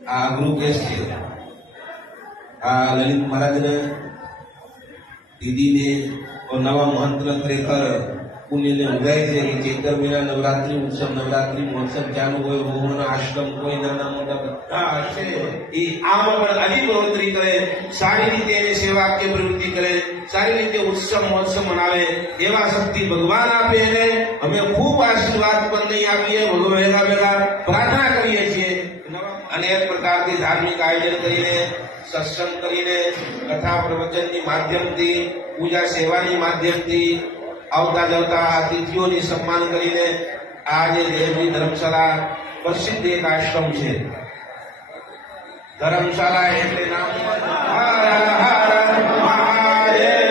આ અઘરું કેસ છે. આ લલિત મહારાજને દીદીને નવા મહંત ખરેખર પુણ્યને ઉદાય છે કે ચૈત્ર મહિના નવરાત્રી ઉત્સવ નવરાત્રી મહોત્સવ ચાલુ હોય બહુનો આશ્રમ કોઈ નાના મોટા બધા હશે એ આમાં પણ અધિક બળોતરી કરે, સારી રીતે એની સેવા કે પ્રવૃત્તિ કરે, સારી રીતે ઉત્સવ મહોત્સવ મનાવે એવા શક્તિ ભગવાન આપે એને અમે ખૂબ આશીર્વાદ પણ નહીં આપીએ ભેગા ભેગા પ્રાર્થના કરીએ છીએ. અનેક પ્રકારથી ધાર્મિક આયોજન કરીને સત્સંગ કરીને કથા પ્રવચનની માધ્યમથી પૂજા સેવાની માધ્યમથી આવતા જતા અતિથિઓની સન્માન કરીને આ જે દેવની ધર્મશાળા પ્રસિદ્ધ એક આશ્રમ છે. ધર્મશાળા એટલે નામ હર હર મહાદેવ.